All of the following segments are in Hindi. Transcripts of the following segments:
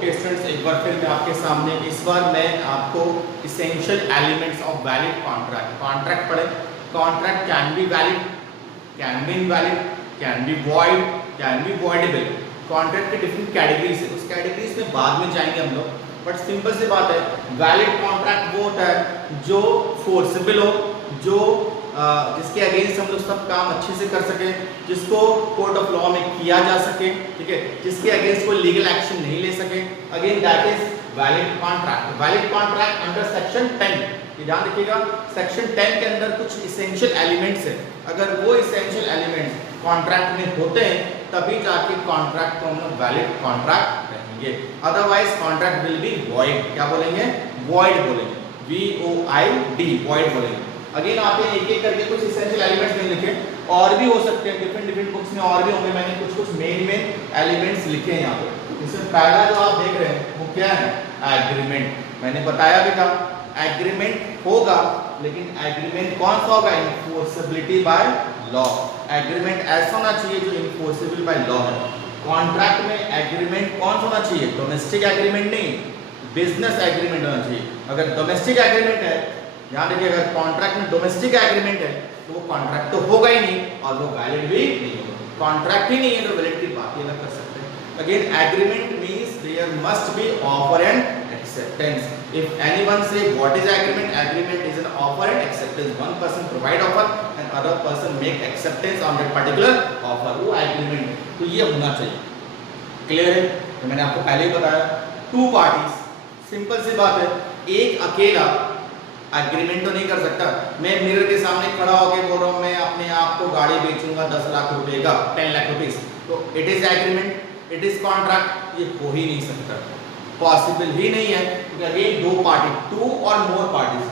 ओके स्टूडेंट्स, एक बार फिर मैं आपके सामने, इस बार मैं आपको essential elements of valid contract पढ़े। Contract can be valid, can be invalid, can be void, can be voidable. Contract की डिफरेंट कैटेगरीज है, उस कैटेगरीज में बाद में जाएंगे हम लोग, बट सिंपल सी बात है, वैलिड कॉन्ट्रैक्ट वो होता है जो फोर्सेबल हो, जो जिसके अगेंस्ट हम लोग सब काम अच्छे से कर सके, जिसको कोर्ट ऑफ लॉ में किया जा सके, ठीक है, जिसके अगेंस्ट कोई लीगल एक्शन नहीं ले सके, again that is valid contract. Valid contract under section 10, ये ध्यान रखिएगा, सेक्शन 10 के अंदर कुछ इसेंशियल एलिमेंट्स है, अगर वो इसेंशियल एलिमेंट्स कॉन्ट्रैक्ट में होते हैं तभी जाके कॉन्ट्रैक्ट को हम लोग वैलिड कॉन्ट्रैक्ट कहेंगे, otherwise contract will be void. क्या बोलेंगे? वॉइड बोलेंगे, VOID, वॉइड बोलेंगे। अगेन आप एक एक करके कुछ इसेंशियल एलिमेंट्स नहीं लिखे, और भी हो सकते हैं, डिफरेंट बुक्स में और भी होंगे, मैंने कुछ मेन एलिमेंट्स लिखे हैं यहाँ पे। इसमें पहला जो आप देख रहे हैं वो क्या है? एग्रीमेंट। मैंने बताया भी था एग्रीमेंट होगा, लेकिन एग्रीमेंट कौन सा होगा? इनफोर्सेबिलिटी बाय लॉ। एग्रीमेंट ऐसा होना चाहिए जो इनफोर्सेबल बाय लॉ है। कॉन्ट्रैक्ट में एग्रीमेंट कौन सा होना चाहिए? डोमेस्टिक एग्रीमेंट नहीं, बिजनेस एग्रीमेंट होना चाहिए। अगर डोमेस्टिक एग्रीमेंट है, ध्यान रखिए, अगर कॉन्ट्रैक्ट में डोमेस्टिक एग्रीमेंट है तो वो कॉन्ट्रैक्ट तो होगा ही नहीं और वो वैलिड भी नहीं होगा। कॉन्ट्रैक्ट ही नहीं है तो वैलिड की बात ही अलग कर सकते हैं। Again agreement means there must be offer and acceptance. If anyone say what is agreement? Agreement is an offer and acceptance. One person provide offer and other person make acceptance on that particular offer, वो एग्रीमेंट। तो ये होना चाहिए। क्लियर है? तो मैंने आपको पहले ही बताया, टू पार्टीज, सिंपल सी बात है, एक अकेला एग्रीमेंट तो नहीं कर सकता। मैं मिरर के सामने खड़ा होकर बोल रहा हूँ मैं अपने आप को गाड़ी बेचूंगा 10 लाख रुपए का, 10 लाख रुपीस, तो it is agreement, it is contract. ये हो ही नहीं सकता, पॉसिबल ही नहीं है, क्योंकि अगेन दो पार्टी, टू और मोर पार्टीज,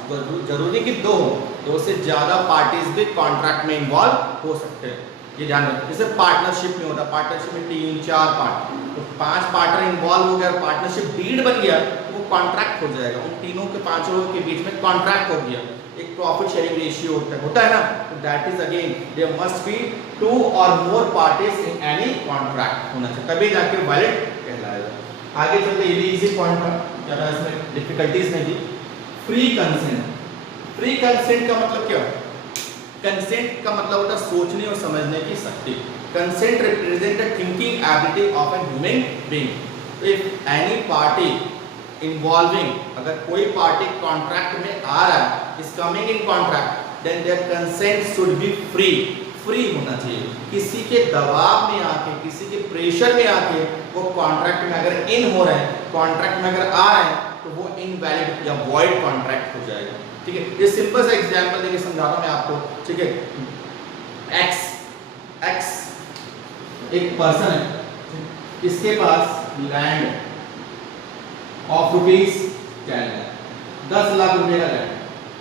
जरूरी कि दो हो, दो से ज्यादा पार्टीज भी कॉन्ट्रैक्ट में इन्वॉल्व हो सकते हैं, ये ध्यान रखिए। जैसे पार्टनरशिप में होता है, पार्टनरशिप में 3-4 पार्ट, तो 5 पार्टनर इन्वॉल्व हो गया, पार्टनरशिप डीड बन गया, वो कॉन्ट्रैक्ट हो जाएगा। उन तीनों के 5 के बीच में कॉन्ट्रैक्ट हो गया, एक प्रॉफिट शेयरिंग रेशियो होता है ना, तो that is again there must be 2 और more parties in any contract होना चाहिए, तभी जाके वैलिड कहलाएगा। आगे चलते, ये भी इजी पॉइंट था, ज्यादा इसमें डिफिकल्टीज नहीं थी। Free consent. फ्री कंसेंट का मतलब क्या? कंसेंट का मतलब होता है सोचने और समझने की शक्ति। Consent represent the thinking ability of an human being. If any party involving, अगर कोई पार्टी कॉन्ट्रैक्ट में आ रहा है, is coming in contract, then there consent should be free. Free होना चाहिए, किसी के दबाव में आके, किसी के प्रेशर में आके वो कॉन्ट्रैक्ट में अगर इन हो रहे हैं, कॉन्ट्रैक्ट में अगर आ रहे हैं, तो वो इनवैलिड या वॉइड कॉन्ट्रैक्ट हो जाएगा। ठीक है, ये सिंपल सा एग्जांपल देके समझाता हूं मैं आपको। ठीक है, एक्स एक पर्सन है, इसके पास लैंड ऑफ ₹10 लाख, 10 लाख रुपए का लैंड।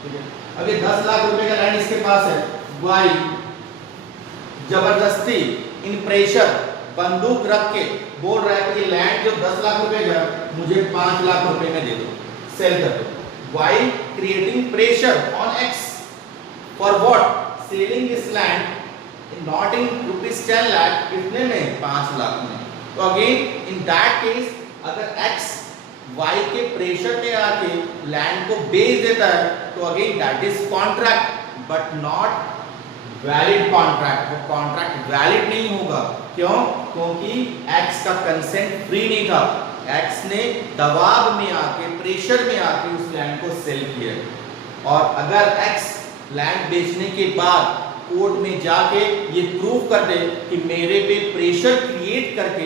ठीक है, अभी 10 लाख रुपए का लैंड इसके पास है, वाई जबरदस्ती इन प्रेशर बंदूक रख के बोल रहा है कि लैंड जो 10 लाख रुपए का मुझे 5 लाख रुपए में दे दो, सेल कर दो। Y creating pressure on X for what? Selling this land not in ₹10 lakh, कितने में? 5 लाख में। तो अगेन इन दैट केस, अगर एक्स वाई के प्रेशर में आके लैंड को बेच देता है, तो again that is contract but not valid contract. वो कॉन्ट्रैक्ट वैलिड नहीं होगा। क्यों? क्योंकि एक्स का कंसेंट फ्री नहीं था, एक्स ने दबाव में आके, प्रेशर में आके उस लैंड को सेल किया। और अगर एक्स लैंड बेचने के बाद कोर्ट में जाके ये प्रूव कर दे कि मेरे पे प्रेशर क्रिएट करके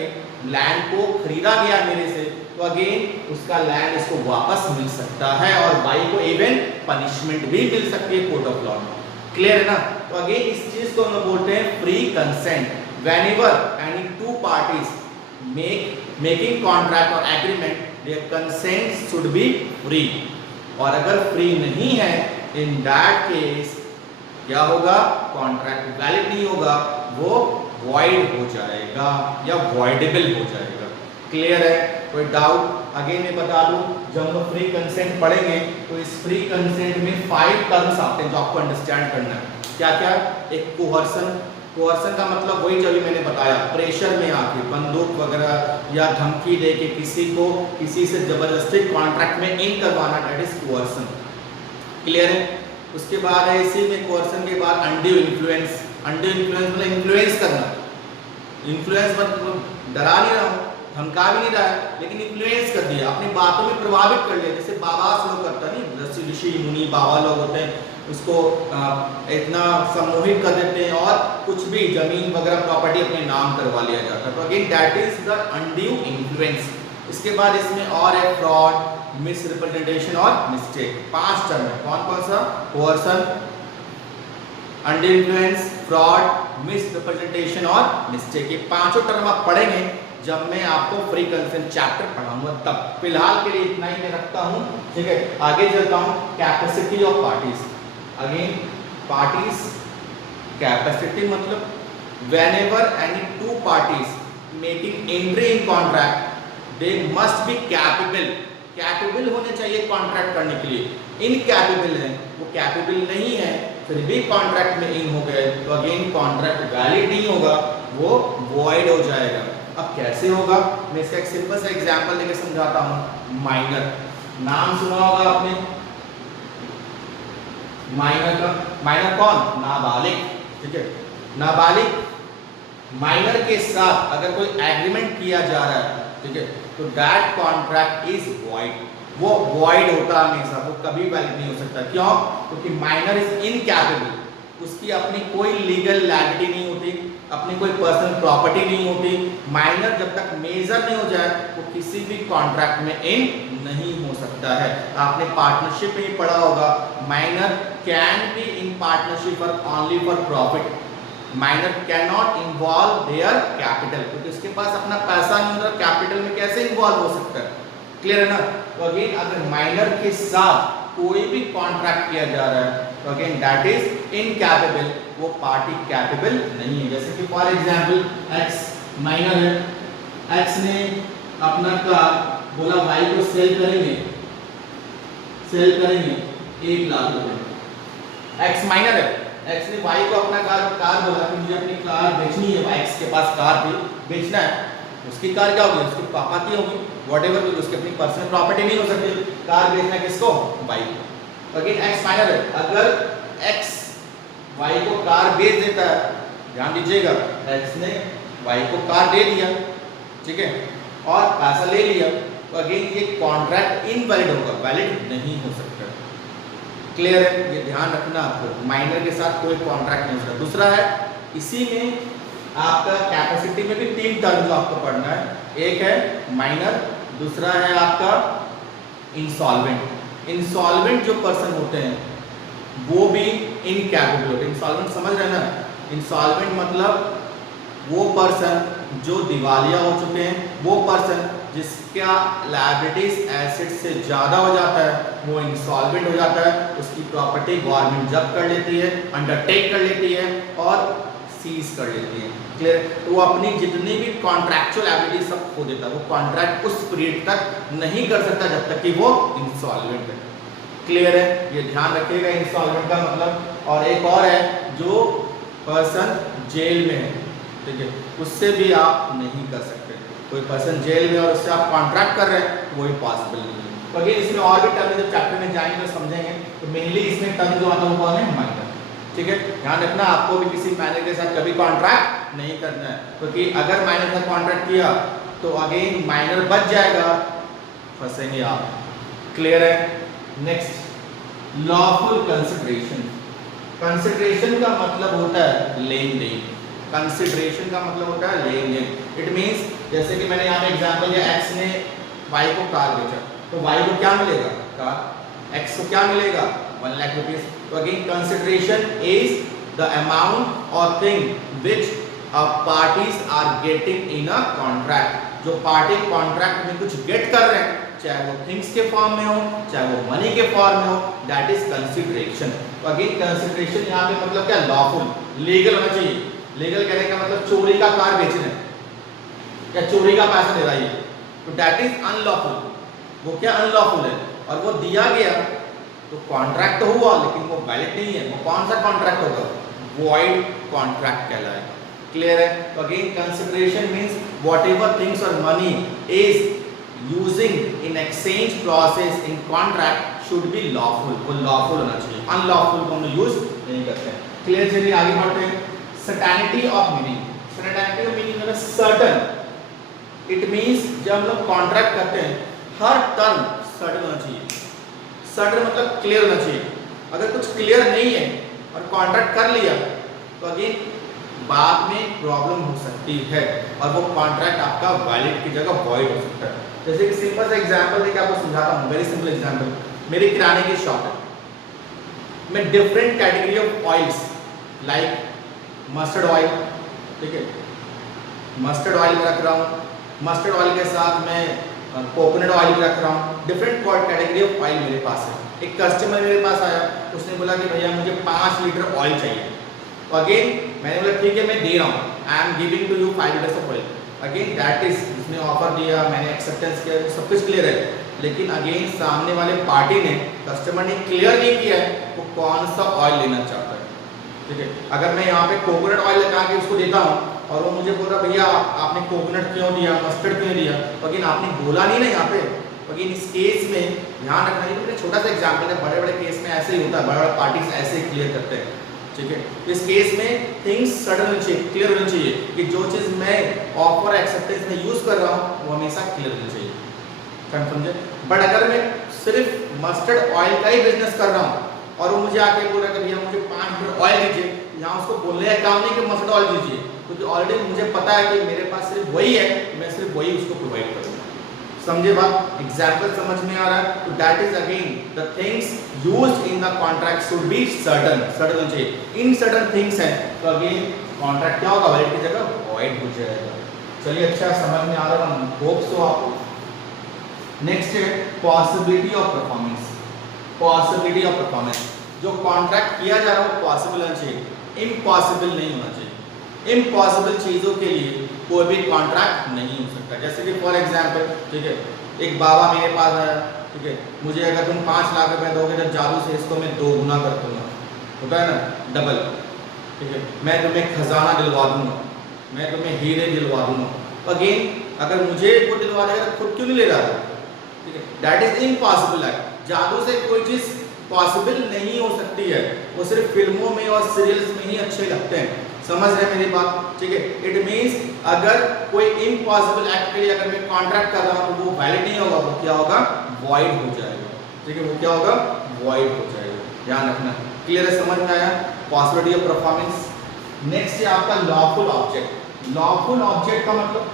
लैंड को खरीदा गया मेरे से, तो अगेन उसका लैंड इसको वापस मिल सकता है और वाई को इवन पनिशमेंट भी मिल सकती है कोर्ट ऑफ लॉ में। क्लियर है ना? तो अगेन इस चीज को हम बोलते हैं free consent. Whenever any two parties making contract और agreement, there consent should be free. और अगर फ्री नहीं है, इन दैट केस क्या होगा? कॉन्ट्रैक्ट वैलिड नहीं होगा, वो वॉइड हो जाएगा या वॉइडेबल हो जाएगा। क्लियर है? कोई डाउट? अगेन मैं बता दूं, जब हम लोग फ्री कंसेंट पढ़ेंगे तो इस फ्री कंसेंट में 5 टर्म्स आते हैं जो आपको अंडरस्टैंड करना है। क्या क्या? एक कोहर्सन, कोअर्सन का मतलब वही जो अभी मैंने बताया, प्रेशर में आके बंदूक वगैरह या धमकी दे के किसी को किसी से जबरदस्ती कॉन्ट्रैक्ट में इन करवाना, दैट इज कोअर्सन। क्लियर है? उसके बाद है इसी में कोअर्सन के बाद अनड्यू इन्फ्लुएंस। अनड्यू इन्फ्लुएंस मतलब इन्फ्लुएंस करना। इन्फ्लुएंस मतलब डरा नहीं रहा हूँ, धमका भी नहीं रहा है, लेकिन इन्फ्लुएंस कर दिया, अपनी बातों में प्रभावित कर लिया। जैसे बाबास लोग करता नहीं, ऋषि मुनि बाबा लोग होते हैं, उसको इतना सम्मोहित कर देते हैं और कुछ भी जमीन वगैरह प्रॉपर्टी अपने नाम करवा लिया जाता है। तो again that is the undue influence. इसके बाद इसमें और है फ्रॉड, मिस रिप्रेजेंटेशन और मिस्टेक। 5 टर्म है, कौन कौन सा? Coercion, undue influence, fraud, misrepresentation और मिस्टेक। ये 5 टर्म आप पढ़ेंगे जब मैं आपको फ्री कंसेंट चैप्टर पढ़ाऊंगा तब। फिलहाल के लिए इतना ही मैं रखता हूँ, ठीक है। आगे चलता हूँ, capacity of parties. Again parties, capacity मतलब whenever any two parties making entry in contract, they must be capable। Capable होने चाहिए कॉन्ट्रैक्ट करने के लिए, इनकैपेबल है, वो कैपेबल नहीं है फिर भी कॉन्ट्रैक्ट में इन हो गए तो अगेन कॉन्ट्रैक्ट वैलिड नहीं होगा, वो वॉइड हो जाएगा। अब कैसे होगा, मैं इसका एक सिंपल सा एग्जांपल लेके समझाता हूँ। माइनर, नाम सुना होगा आपने माइनर का। माइनर कौन? नाबालिग, ठीक है। नाबालिग माइनर के साथ अगर कोई एग्रीमेंट किया जा रहा है, ठीक है, तो दैट कॉन्ट्रैक्ट इज वॉइड। वो वॉइड होता है हमेशा, वो कभी वैलिड नहीं हो सकता। क्यों? क्योंकि माइनर इज इनकैपेबल, उसकी अपनी कोई लीगल लैबिलिटी नहीं होती, अपनी कोई पर्सनल प्रॉपर्टी नहीं होती। माइनर जब तक मेजर नहीं हो जाए वो किसी भी कॉन्ट्रैक्ट में इन नहीं हो सकता है। आपने पार्टनरशिप में ही पढ़ा होगा, minor can be in partnership for only for profit. Minor can not involve their capital, क्योंकि उसके पास अपना पैसा नहीं होता, कैपिटल में कैसे इन्वॉल्व हो सकता है। क्लियर है ना? तो अगेन अगर माइनर के साथ कोई भी कॉन्ट्रैक्ट किया जा रहा है तो अगेन दैट इज इनकैपेबल, वो पार्टी कैपेबल नहीं है। जैसे कि फॉर एग्जांपल एक्स माइनर है, एक्स ने अपना कार बोला वाई को सेल करेंगे 1 लाख रुपए। एक्स माइनर है, एक्स ने वाई को अपना कार बोला कि मुझे अपनी कार बेचनी है, एक्स के पास कार थी, बेचना है। उसकी कार क्या होगी? उसके पापा की होगी, व्हाटएवर, उसकी अपनी पर्सनल प्रॉपर्टी नहीं हो सकती। कार बेचना किसको? वाई को। अगेन एक्स माइनर है, अगर एक्स वाई को कार बेच देता है, ध्यान दीजिएगा, एक्स ने वाई को कार दे दिया, ठीक है, और पैसा ले लिया, तो अगेन ये कॉन्ट्रैक्ट इनवैलिड होगा, वैलिड नहीं हो सकता। क्लियर है? ये ध्यान रखना आपको, माइनर के साथ कोई कॉन्ट्रैक्ट नहीं हो सकता। दूसरा है, इसी में आपका कैपेसिटी में भी 3 टर्म जो आपको पढ़ना है, एक है माइनर, दूसरा है आपका इंसॉल्वेंट। इंसॉल्वेंट जो पर्सन होते हैं वो भी इनकैपेबल होते हैं। इंसॉल्वेंट समझ रहे हैं ना? इंसॉल्वेंट मतलब वो पर्सन जो दिवालिया हो चुके हैं, वो पर्सन जिसका लायबिलिटीज एसेट से ज़्यादा हो जाता है, वो इंसॉल्वेंट हो जाता है। उसकी प्रॉपर्टी गवर्नमेंट जब्त कर लेती है, अंडरटेक कर लेती है और सीज कर लेती है। क्लियर? तो वो अपनी जितनी भी कॉन्ट्रैक्चुअल एबिलिटी सब खो देता है, वो कॉन्ट्रैक्ट उस पीरियड तक नहीं कर सकता जब तक कि वो इंसॉल्वेंट है। क्लियर है? ये ध्यान रखिएगा इंसॉल्वेंट का मतलब। और एक और है, जो पर्सन जेल में है, ठीक है, उससे भी आप नहीं कर सकते। कोई पर्सन जेल में और उससे आप कॉन्ट्रैक्ट कर रहे हैं, वो भी पॉसिबल नहीं है। तो अगेन इसमें और भी टर्म जब चैप्टर में जाएंगे तो समझेंगे। तो मेनली इसमें टर्म जो आता है वो है माइनर, ठीक है। ध्यान रखना, आपको भी किसी माइनर के साथ कभी कॉन्ट्रैक्ट नहीं करना है, क्योंकि अगर माइनर का कॉन्ट्रैक्ट किया तो अगेन माइनर बच जाएगा, फंसेंगे आप। क्लियर है? Next, lawful consideration. कंसिडरेशन का मतलब होता है लेन देन। कंसिडरेशन का मतलब होता है लेन देन। इट मीन्स, जैसे कि मैंने यहाँ पे एग्जांपल दिया, एक्स ने वाई को कार बेचा, तो वाई को क्या मिलेगा? कार। एक्स को क्या मिलेगा? 1 लाख रुपीज। तो again consideration is the amount और thing which parties are getting in a contract. जो पार्टी कॉन्ट्रैक्ट में कुछ गेट कर रहे हैं, चाहे वो थिंग्स के फॉर्म में हो, चाहे वो मनी के फॉर्म में हो, दैट इज कंसिडरेशन। तो अगेन कंसिडरेशन यहाँ पे मतलब क्या? लॉफुल, लीगल होना चाहिए। लीगल कहने का मतलब चोरी का कार बेचना है या चोरी का पैसा दे रहा है, तो दैट इज अनलॉफुल। वो क्या? अनलॉफुल है। और वो दिया गया तो कॉन्ट्रैक्ट तो हुआ लेकिन वो वैलिड नहीं है। वो कौन सा कॉन्ट्रैक्ट होगा? void contract कहलाए। क्लियर है? तो again consideration means whatever things और money is using in exchange process in contract should be lawful, वो लॉफुल होना चाहिए, अनलॉफुल को हम यूज नहीं करते हैं। क्लियर? चलिए आगे बढ़ते हैं। Certainty of meaning, certainty of meaning मतलब सर्टन, इट मींस जब हम लोग कॉन्ट्रैक्ट करते हैं हर टर्म सर्टन होना चाहिए। सर्टन मतलब क्लियर होना चाहिए। अगर कुछ क्लियर नहीं है और कॉन्ट्रैक्ट कर लिया तो अगेन बाद में प्रॉब्लम हो सकती है और वो कॉन्ट्रैक्ट आपका वैलिड की जगह वॉइड हो सकता है। जैसे कि सिंपल सा एग्जांपल देके आपको समझाता हूँ, वेरी सिंपल एग्जांपल। मेरी किराने की शॉप है, मैं different category of oils like mustard oil, ठीक है, मस्टर्ड ऑयल रख रहा हूँ, मस्टर्ड ऑयल के साथ मैं कोकोनट ऑयल भी रख रहा हूँ, डिफरेंट कैटेगरी ऑफ ऑयल मेरे पास है। एक कस्टमर मेरे पास आया, उसने बोला कि भैया मुझे 5 लीटर ऑयल चाहिए। तो अगेन मैंने बोला ठीक है मैं दे रहा हूँ, I am giving to you 5 litres of oil. Again that is, उसने ऑफर दिया, मैंने एक्सेप्टेंस किया, सब कुछ क्लियर है। लेकिन अगेन सामने वाले पार्टी ने, कस्टमर ने क्लियर नहीं किया है वो कौन सा ऑयल लेना चाहता है, ठीक है। अगर मैं यहाँ पे कोकोनट ऑयल लगा के उसको देता हूँ और वो मुझे बोल रहा भैया आपने कोकोनट क्यों दिया, मस्टर्ड क्यों दिया, तो अगेन आपने बोला नहीं ना यहाँ पे। अगेन इस केस में ध्यान रखना है, तो छोटा सा एग्जाम्पल है, बड़े बड़े केस में ऐसे ही होता है, बड़े बड़े पार्टीज ऐसे ही क्लियर करते हैं, ठीक है। इस केस में थिंग्स सडन होनी चाहिए, क्लियर होनी चाहिए कि जो चीज़ मैं ऑफर एक्सेप्टेंस में यूज़ कर रहा हूँ वो हमेशा क्लियर होनी चाहिए, समझे। बट अगर मैं सिर्फ मस्टर्ड ऑयल का ही बिजनेस कर रहा हूँ और वो मुझे आके बोल रहा है कि भैया मुझे 5 लीटर ऑयल दीजिए, यहाँ उसको बोलने का काम नहीं कि मस्टर्ड ऑयल दीजिए, क्योंकि ऑलरेडी मुझे पता है कि मेरे पास सिर्फ वही है, मैं सिर्फ वही उसको प्रोवाइड करूँगा। समझे बात? एग्जाम्पल समझ में आ रहा है? तो that is again the things used in the contract should be certain, certain होना चाहिए। इन सर्टन थिंग्स है तो अगेन कॉन्ट्रैक्ट क्या होगा, वैलिड की जगह वॉइड हो जाएगा। चलिए अच्छा समझ में आ रहा है, होप सो आपको। नेक्स्ट है possibility of performance, possibility of performance. जो कॉन्ट्रैक्ट किया जा रहा है वो पॉसिबल होना चाहिए, इम्पॉसिबल नहीं होना चाहिए। इम्पॉसिबल चीज़ों के लिए कोई भी कॉन्ट्रैक्ट नहीं हो सकता। जैसे कि फॉर एग्जांपल, ठीक है, एक बाबा मेरे पास आया, ठीक है, मुझे अगर तुम 5 लाख रुपए दोगे तो जादू से इसको मैं 2 गुना कर दूंगा, होता है ना, डबल, ठीक है, मैं तुम्हें खजाना दिलवा दूंगा, मैं तुम्हें हीरे दिलवा दूंगा। अगेन अगर मुझे वो दिलवा देगा तो खुद क्यों नहीं ले रहा, ठीक है, दैट इज इम्पॉसिबल है। जादू से कोई चीज़ पॉसिबल नहीं हो सकती है, वो सिर्फ फिल्मों में और सीरियल्स में ही अच्छे लगते हैं। समझ रहे हैं मेरी बात? ठीक है, इट मींस अगर कोई इम्पॉसिबल एक्ट के लिए अगर मैं कॉन्ट्रैक्ट कर रहा हूँ तो वो वैलिड नहीं होगा, वो क्या होगा, वॉइड हो जाएगा, ठीक है, वो क्या होगा, वॉइड हो जाएगा। ध्यान रखना, क्लियर है, समझ में आया? Possibility of performance. नेक्स्ट है आपका लॉफुल ऑब्जेक्ट। लॉफुल ऑब्जेक्ट का मतलब,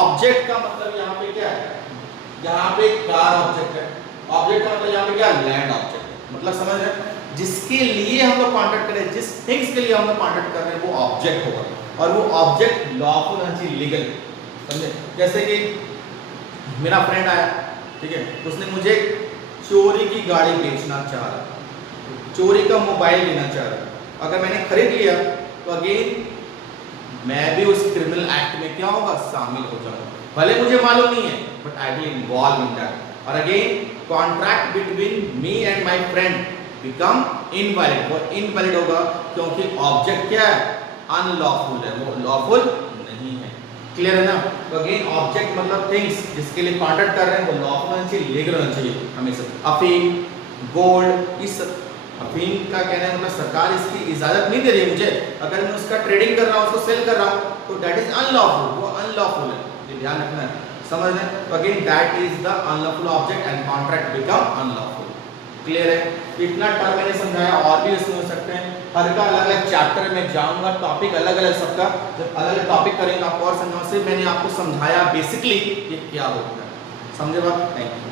ऑब्जेक्ट का मतलब यहाँ पे क्या है, यहाँ पे कार ऑब्जेक्ट है, ऑब्जेक्ट का मतलब यहाँ पे क्या, लैंड ऑब्जेक्ट है। मतलब समझ रहे हैं, जिसके लिए हम लोग कॉन्ट्रैक्ट कर रहे हैं, जिस थिंग्स के लिए हम लोग कॉन्ट्रैक्ट कर रहे हैं वो ऑब्जेक्ट होगा, और वो ऑब्जेक्ट लॉफुल होना चाहिए, लीगल, समझे। जैसे कि मेरा फ्रेंड आया, ठीक है, उसने मुझे चोरी की गाड़ी बेचना चाह रहा, चोरी का मोबाइल लेना चाह रहा, अगर मैंने खरीद लिया तो अगेन मैं भी उस क्रिमिनल एक्ट में क्या होगा, शामिल हो जाऊंगा, भले मुझे मालूम नहीं है but I will involve in that. और again contract between me and my friend become invalid, वो इनवैलिड होगा क्योंकि ऑब्जेक्ट क्या है, अनलॉफुल है, वो लॉफुल नहीं है। क्लियर है ना? तो अगेन ऑब्जेक्ट मतलब थिंग्स जिसके लिए कॉन्ट्रैक्ट कर रहे हैं वो लॉफुल होना चाहिए, लीगल होना चाहिए हमेशा। अफीम, गोल्ड, इस अफीम का कहना है मतलब सरकार इसकी इजाजत नहीं दे रही है मुझे, अगर मैं उसका ट्रेडिंग कर रहा हूँ, उसको सेल कर रहा हूँ तो दैट इज अनलॉफुल, वो अनलॉफुल है, ये ध्यान रखना है, समझ रहे हैं? तो again that is the unlawful object and contract become unlawful. Clear है? इतना टर्म मैंने समझाया, और भी इसमें हो सकते हैं, हर का अलग अलग चैप्टर में जाऊंगा, टॉपिक अलग अलग सबका, जब अलग अलग टॉपिक करेंगे आपको और समझाऊंगा। सिर्फ मैंने आपको समझाया बेसिकली ये क्या होता है, समझे बात? Thank you.